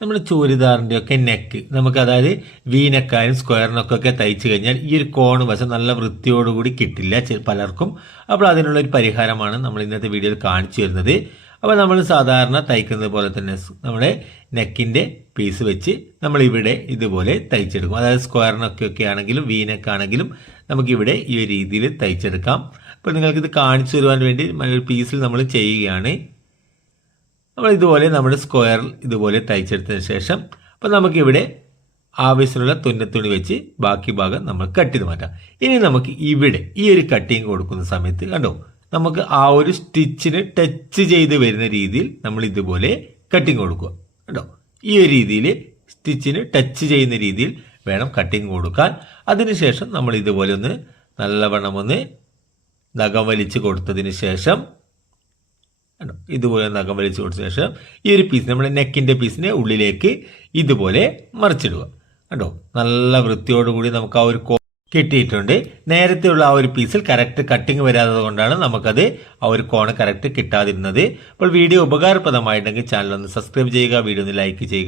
നമ്മുടെ ചൂരിദാറിൻ്റെ ഒക്കെ നെക്ക് നമുക്ക് അതായത് വി നെക്കായും സ്ക്വയറിനൊക്കെ തയ്ച്ചു കഴിഞ്ഞാൽ ഈ ഒരു കോണ് വശം നല്ല വൃത്തിയോടുകൂടി കിട്ടില്ല പലർക്കും. അപ്പോൾ അതിനുള്ള ഒരു പരിഹാരമാണ് നമ്മൾ ഇന്നത്തെ വീഡിയോയിൽ കാണിച്ചു വരുന്നത്. അപ്പോൾ നമ്മൾ സാധാരണ തയ്ക്കുന്നത് പോലെ തന്നെ നമ്മുടെ നെക്കിൻ്റെ പീസ് വെച്ച് നമ്മൾ ഇവിടെ ഇതുപോലെ തയ്ച്ചെടുക്കും. അതായത് സ്ക്വയറിനൊക്കെ ആണെങ്കിലും വി നെക്കാണെങ്കിലും നമുക്കിവിടെ ഈ ഒരു രീതിയിൽ തയ്ച്ചെടുക്കാം. അപ്പോൾ നിങ്ങൾക്കിത് കാണിച്ചു തരുവാൻ വേണ്ടി ഒരു പീസിൽ നമ്മൾ ചെയ്യുകയാണ്. നമ്മൾ ഇതുപോലെ നമ്മുടെ സ്ക്വയറിൽ ഇതുപോലെ തയ്ച്ചെടുത്തതിന് ശേഷം അപ്പോൾ നമുക്കിവിടെ ആവശ്യമുള്ള തുന്നത്തുണി വെച്ച് ബാക്കി ഭാഗം നമ്മൾ കട്ട് ചെയ്ത് മാറ്റാം. ഇനി നമുക്ക് ഇവിടെ ഈ ഒരു കട്ടിങ് കൊടുക്കുന്ന സമയത്ത് കണ്ടോ, നമുക്ക് ആ ഒരു സ്റ്റിച്ചിന് ടച്ച് ചെയ്ത് വരുന്ന രീതിയിൽ നമ്മൾ ഇതുപോലെ കട്ടിങ് കൊടുക്കുക. കണ്ടോ, ഈ ഒരു രീതിയിൽ സ്റ്റിച്ചിന് ടച്ച് ചെയ്യുന്ന രീതിയിൽ വേണം കട്ടിങ് കൊടുക്കാൻ. അതിനുശേഷം നമ്മൾ ഇതുപോലെ ഒന്ന് നല്ലവണ്ണം ഒന്ന് നഖം വലിച്ച് കൊടുത്തതിന് ശേഷം ഇതുപോലെ നഖം വലിച്ചു കൊടുത്ത ശേഷം ഈ ഒരു പീസ് നമ്മുടെ നെക്കിൻ്റെ പീസിനെ ഉള്ളിലേക്ക് ഇതുപോലെ മറിച്ചിടുക. കണ്ടോ, നല്ല വൃത്തിയോടുകൂടി നമുക്ക് ആ ഒരു കിട്ടിയിട്ടുണ്ട്. നേരത്തെയുള്ള ആ ഒരു പീസിൽ കറക്റ്റ് കട്ടിങ് വരാത്തത് കൊണ്ടാണ് നമുക്കത് ആ ഒരു കോണ് കറക്റ്റ് കിട്ടാതിരുന്നത്. അപ്പോൾ വീഡിയോ ഉപകാരപ്രദമായിട്ടുണ്ടെങ്കിൽ ചാനൽ ഒന്ന് സബ്സ്ക്രൈബ് ചെയ്യുക, വീഡിയോ ഒന്ന് ലൈക്ക് ചെയ്യുക.